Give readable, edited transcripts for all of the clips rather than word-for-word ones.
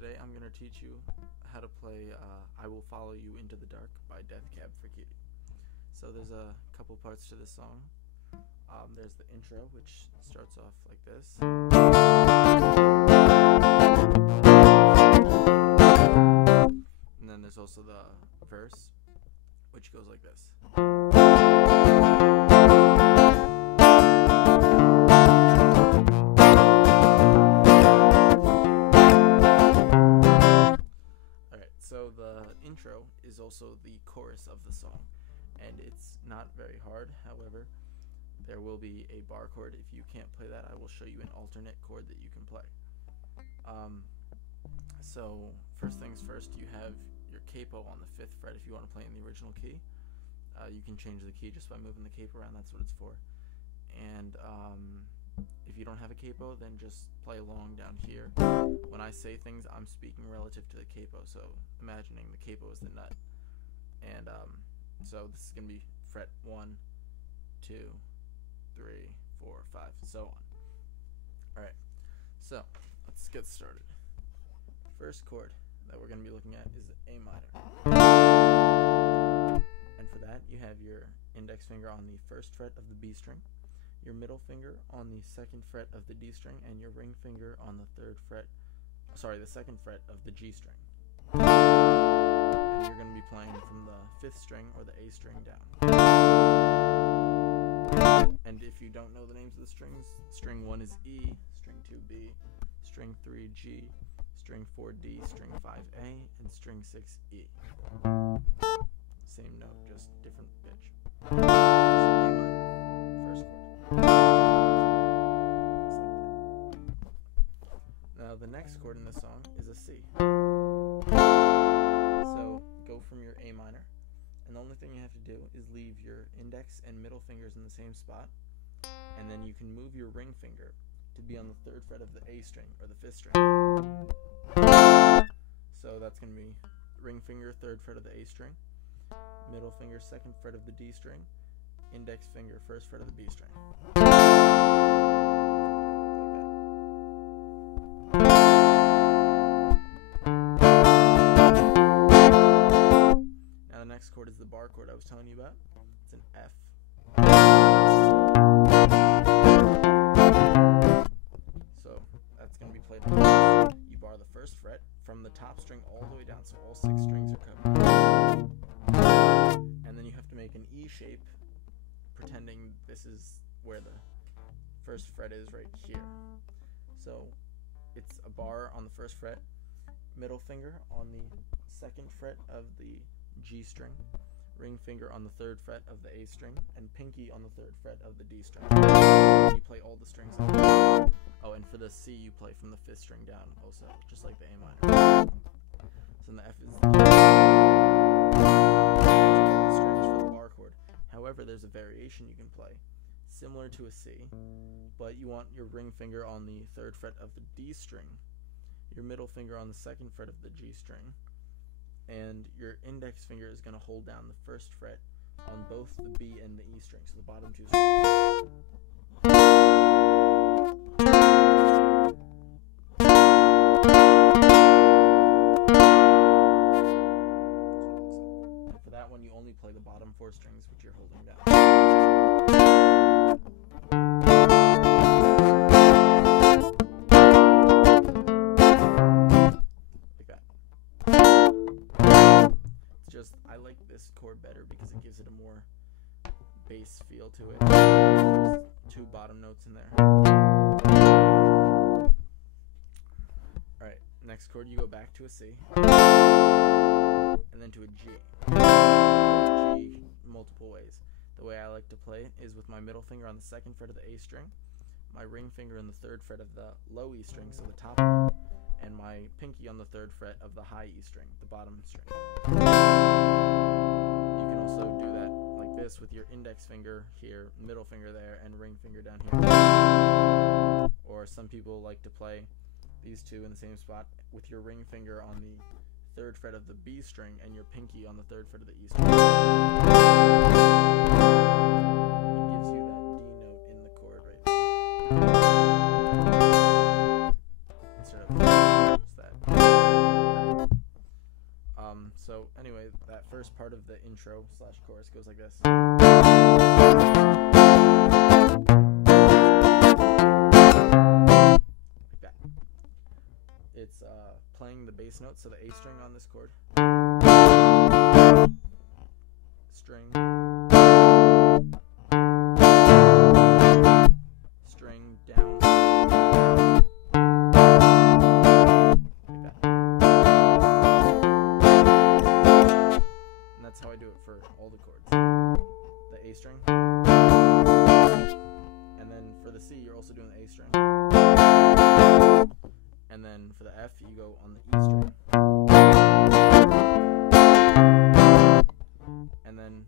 Today I'm going to teach you how to play I Will Follow You Into the Dark by Death Cab for Cutie. So there's a couple parts to this song. There's the intro, which starts off like this. And then there's also the verse, which goes like this. So the intro is also the chorus of the song, and it's not very hard. However, there will be a bar chord. If you can't play that, I will show you an alternate chord that you can play. So first things first, you have your capo on the 5th fret if you want to play in the original key. You can change the key just by moving the capo around. That's what it's for. And if you don't have a capo, then just play along down here. When I say things, I'm speaking relative to the capo, so imagining the capo is the nut. And so this is going to be fret 1, 2, 3, 4, 5, so on. Alright, so let's get started. First chord that we're going to be looking at is A minor. And for that, you have your index finger on the 1st fret of the B string, your middle finger on the 2nd fret of the D string, and your ring finger on the 2nd fret of the G string. And you're going to be playing from the 5th string or the A string down. And if you don't know the names of the strings, string 1 is E, string 2 B, string 3 G, string 4 D, string 5 A, and string 6 E. Same note, just different pitch. So A minor, first chord. Now the next chord in this song is a C. So go from your A minor, and the only thing you have to do is leave your index and middle fingers in the same spot, and then you can move your ring finger to be on the 3rd fret of the A string or the 5th string. So that's going to be ring finger 3rd fret of the A string, middle finger 2nd fret of the D string, index finger 1st fret of the B string. Now the next chord is the bar chord I was telling you about. It's an F. So that's going to be played like this. You bar the 1st fret from the top string all the way down, so all 6 strings are covered. And then you have to make an E shape, pretending this is where the 1st fret is right here. So it's a bar on the 1st fret, middle finger on the 2nd fret of the G string, ring finger on the 3rd fret of the A string, and pinky on the 3rd fret of the D string. You play all the strings up. Oh, and for the C you play from the 5th string down also, just like the A minor. So the F is the strings for the bar chord. However, there's a variation you can play, similar to a C, but you want your ring finger on the 3rd fret of the D string, your middle finger on the 2nd fret of the G string, and your index finger is going to hold down the 1st fret on both the B and the E string, so the bottom 2 strings. For that one, you only play the bottom 4 strings, which you're holding down. I like this chord better because it gives it a more bass feel to it. There's 2 bottom notes in there. Alright, next chord you go back to a C, and then to a G. G multiple ways. The way I like to play it is with my middle finger on the 2nd fret of the A string, my ring finger on the 3rd fret of the low E string, so the top one, and my pinky on the 3rd fret of the high E string, the bottom string. You can also do that like this with your index finger here, middle finger there, and ring finger down here. Or some people like to play these 2 in the same spot with your ring finger on the 3rd fret of the B string and your pinky on the 3rd fret of the E string. It gives you that D note in the chord right there. Instead of just that. So anyway, that first part of the intro slash chorus goes like this. Like that. It's playing the bass note, so the A string on this chord, string, string, down, like that. And that's how I do it for all the chords. The A string, and then for the C you're also doing the A string, and then for the F you go on the E string, and then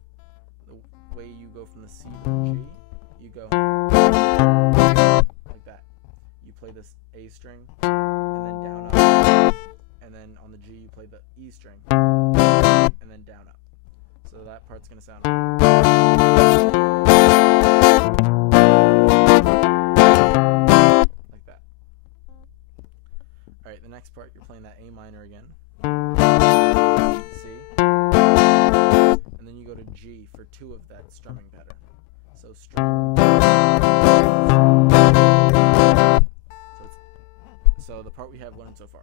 the way you go from the C to G, you go like that. You play this A string and then down up, and then on the G you play the E string and then down up. So that part's gonna sound like that. Alright, the next part you're playing that A minor again, C, and then you go to G for 2 of that strumming pattern. So string, so the part we have learned so far: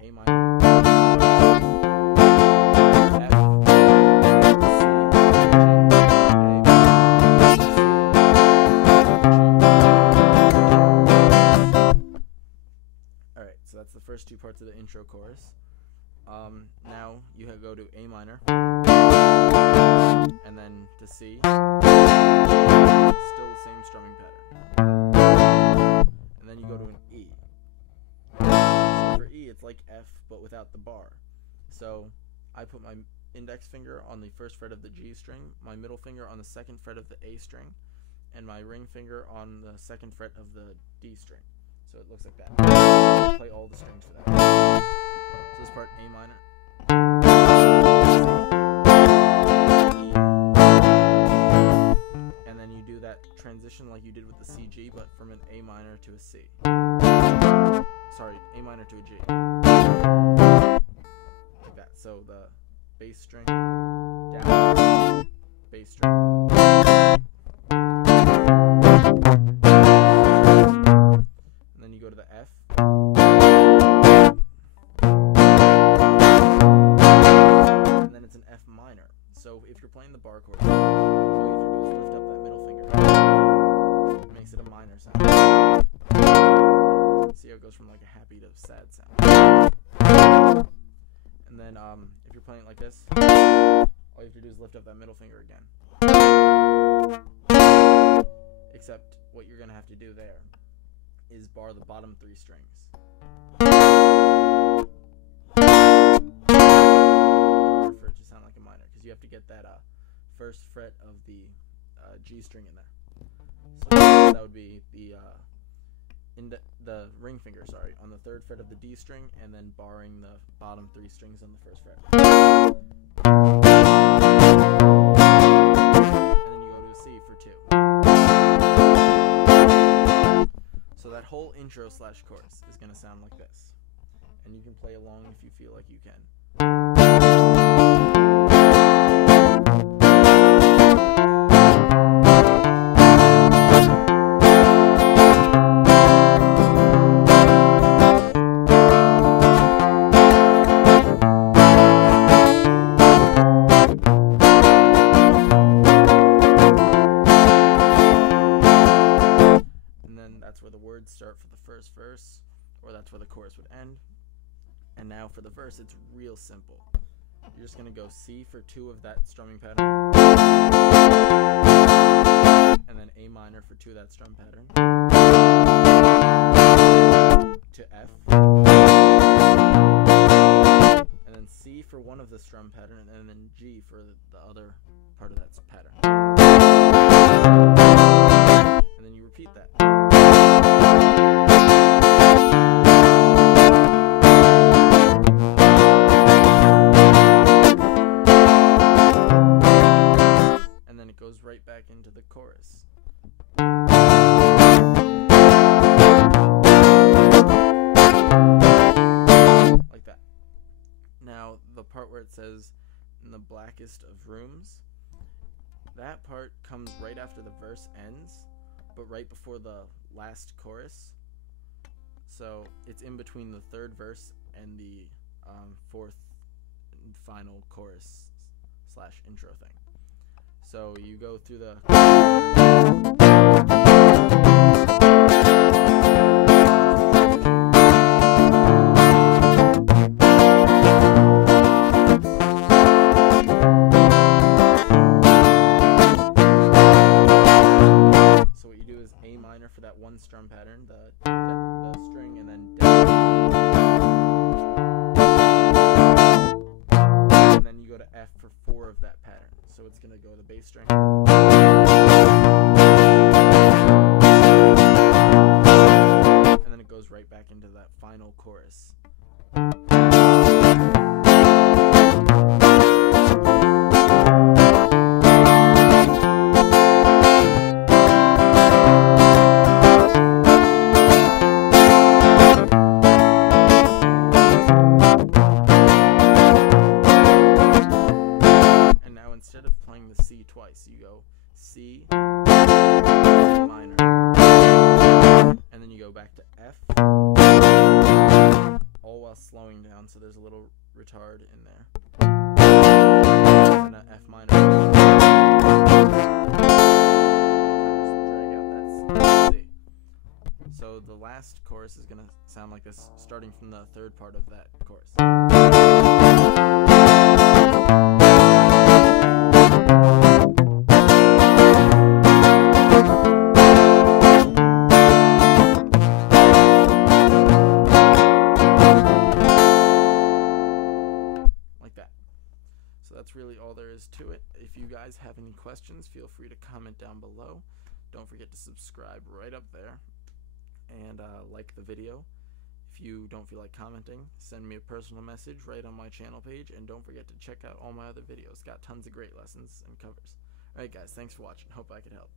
A minor, F, Alright, so that's the first 2 parts of the intro chorus. Now you go to A minor, and then to C, still the same strumming pattern, and then you go to an E. So for E it's like F but without the bar. So I put my index finger on the first fret of the G string, my middle finger on the second fret of the A string, and my ring finger on the second fret of the D string. So it looks like that. Play all the strings for that. So this part: A minor, E, and then you do that transition like you did with the C-G, but from an A minor to a C. Sorry, A minor to a G. Like that. So the bass string, down, bass string, and then you go to the F, and then it's an F minor. So if you're playing the bar chord, all you have to do is lift up that middle finger. It makes it a minor sound. See how it goes from like a happy to sad sound. And then if you're playing it like this, all you have to do is lift up that middle finger again. Except what you're gonna have to do there is bar the bottom 3 strings in order for it to sound like a minor, because you have to get that first fret of the G string in there. So that would be the ring finger, sorry, on the 3rd fret of the D string, and then barring the bottom 3 strings on the 1st fret. And then you go to a C for 2. So that whole intro slash chorus is going to sound like this. And you can play along if you feel like you can. Start for the first verse, or that's where the chorus would end. And now for the verse, it's real simple. You're just going to go C for 2 of that strumming pattern, and then A minor for 2 of that strum pattern, to F, and then C for 1 of the strum pattern, and then G for the other part of that pattern. And then you repeat that. Right back into the chorus. Like that. Now, the part where it says in the blackest of rooms, that part comes right after the verse ends, but right before the last chorus. So it's in between the third verse and the fourth and final chorus / intro thing. So you go through the for that one strum pattern, the string, and then and then you go to F for 4 of that pattern. So it's going to go the bass string, and then it goes right back into that final chorus. Instead of playing the C twice, you go C, minor, and then you go back to F, all while slowing down, so there's a little retard in there, and an F minor, drag out that C. So the last chorus is going to sound like this, starting from the third part of that chorus. So that's really all there is to it. If you guys have any questions, feel free to comment down below. Don't forget to subscribe right up there, and like the video. If you don't feel like commenting, send me a personal message right on my channel page, and don't forget to check out all my other videos. Got tons of great lessons and covers. Alright guys, thanks for watching. Hope I could help.